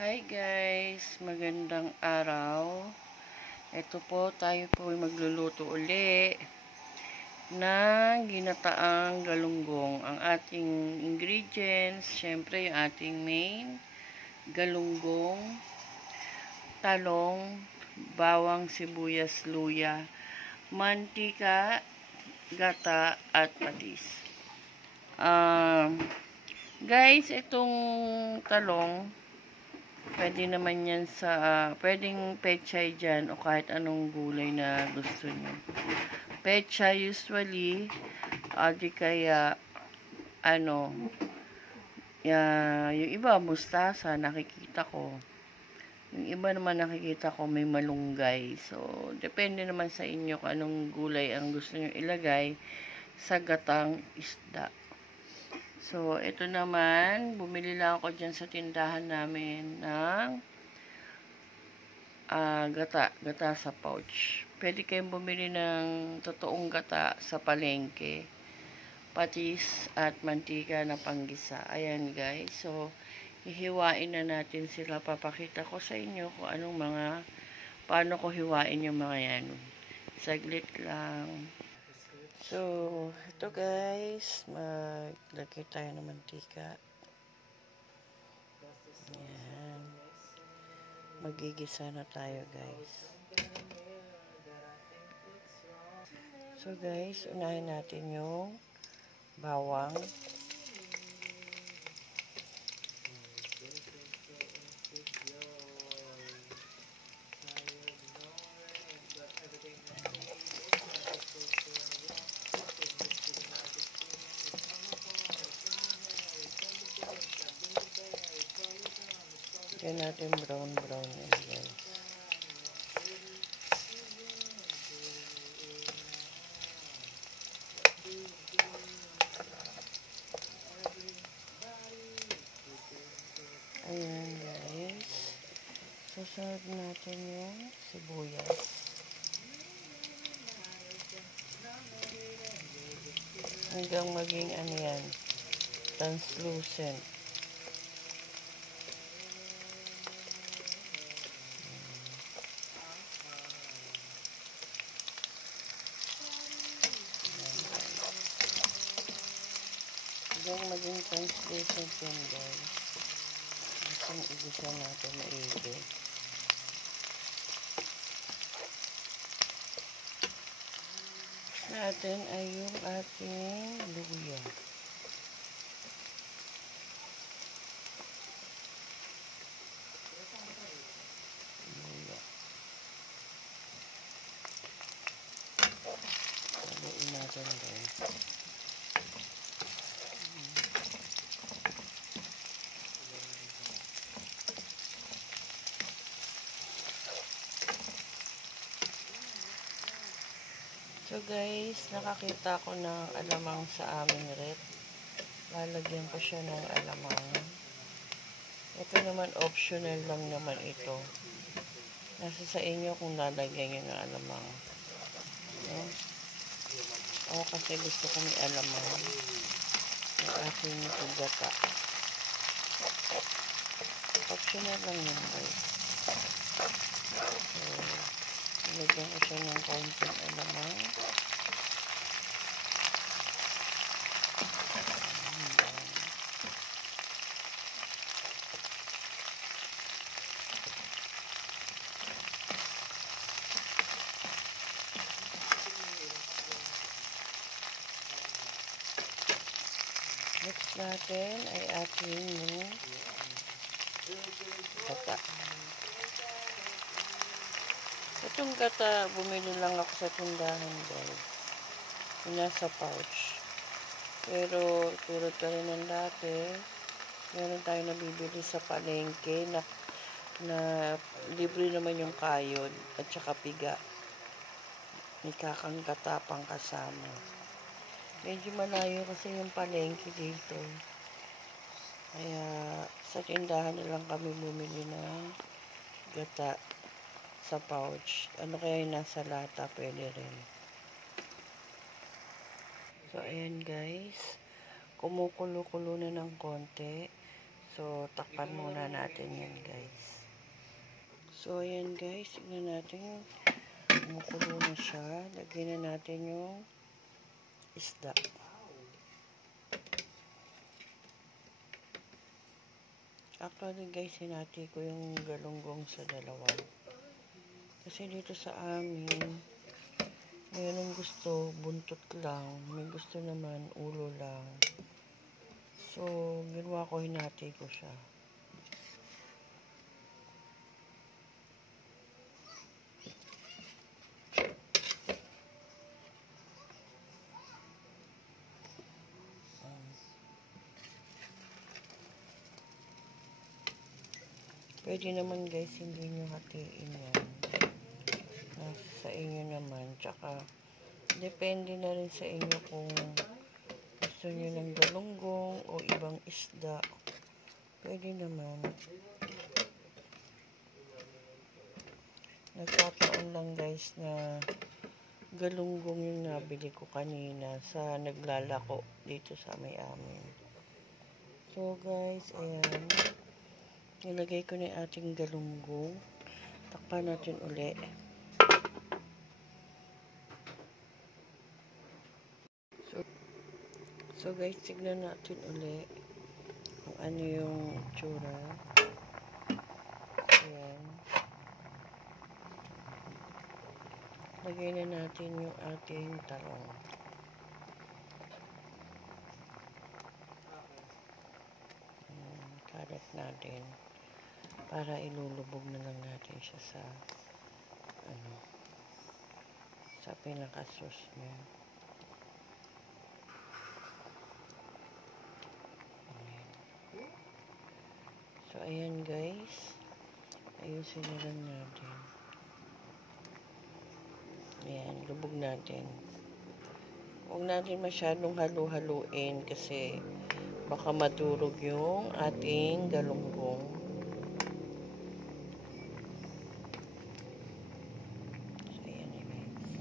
Hi guys, magandang araw. Ito po, tayo po ay magluluto uli ng ginataang galunggong. Ang ating ingredients, syempre yung ating main galunggong, talong, bawang, sibuyas, luya, mantika, gata, at patis. Guys, itong talong, pwede naman yan sa, pwedeng pechay dyan o kahit anong gulay na gusto nyo. Pechay usually, di kaya, yung iba, mustasa, nakikita ko. Yung iba naman nakikita ko may malunggay. So, depende naman sa inyo kung anong gulay ang gusto nyo ilagay sa gatang isda. So, ito naman, bumili lang ako dyan sa tindahan namin ng gata sa pouch. Pwede kayong bumili ng totoong gata sa palengke, patis at mantika na panggisa. Ayan guys, so hihiwain na natin sila. Papakita ko sa inyo kung paano ko hiwain yung mga yan. Saglit lang. So, ito guys, maglagay tayo ng mantika. Ayan. Magigisa na tayo guys. So guys, unahin natin yung bawang. Yan natin brown yan guys. Ayan guys. Susunod natin yung sibuyas. Hanggang maging yan, translucent. Hanggang maging translucent yan guys. Gusto igisa natin maigi. Natin ay yung ating luya. Haluin natin guys. So guys, nakakita ko ng alamang sa aming rep. Lalagyan ko siya ng alamang. Ito naman optional lang naman ito. Nasa sa inyo kung lalagyan nyo ng alamang. No? Ako kasi gusto ko may alamang. Yung aking gata. Optional lang yun guys. So, nilagyan ko siya ng konting alamang. Next natin ay ating yung gata. Itong gata, bumili lang ako sa tindahan guys. Yung nasa pouch. Pero, tulad ka rin ng dati, meron tayo nabibili sa palengke na libre naman yung kayod at saka piga. May kakang gata pang kasama. Medyo malayo kasi yung palengke dito. Kaya sa tindahan na lang kami bumili ng gata sa pouch. Ano kaya yung nasa lata, pwede rin. So, ayan guys. Kumukulo-kulo na ng konti. So, takpan muna natin yan, guys. So, ayan guys, tignan natin. Kumukulo na siya. Lagyan na natin yung isda. Actually guys, hinati ko yung galunggong sa dalawa. Kasi dito sa amin, mayroong gusto buntot lang. May gusto naman ulo lang. So, ginawa ko, hinati ko siya. Pwede naman guys, hindi nyo hatiin yan. Sa inyo naman. Tsaka, depende na rin sa inyo kung gusto nyo ng galunggong o ibang isda. Pwede naman. Nagkataon lang guys na galunggong yung nabili ko kanina sa naglalako dito sa may amin. So guys, ayan. Nilagay ko na yung ating galunggong. Takpan natin uli. So guys, tignan natin uli kung ano yung tsura. Ayan. Lagay na natin yung ating talong. Kalat natin para ilulubog na lang natin siya sa sa pinaka-sauce niya. So, ayan guys. Ayusin na lang natin. Ayan, lubog natin. Huwag natin masyadong halu-haluin kasi baka madurog yung ating galunggong. So, ayan guys.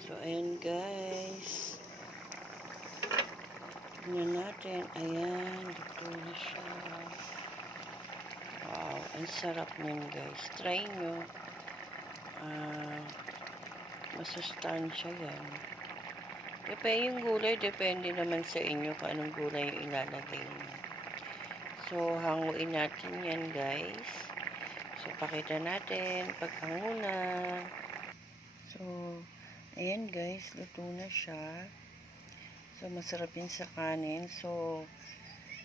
So, ayan guys. Tignan natin. Ayan, dito na siya. Wow, ang sarap niyan guys. Try nyo. Masustansya yan. Yung gulay, depende naman sa inyo kung anong gulay yung ilalagay nyo. So, hanguin natin yan guys. So, pakita natin paghango na. So, ayan guys, luto na siya. So, masarap yun sa kanin. So,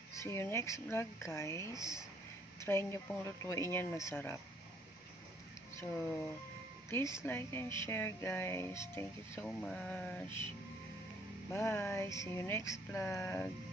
see you next vlog guys. Try nyo pong lutuin yan, masarap. So, please like and share guys. Thank you so much. Bye. See you next vlog.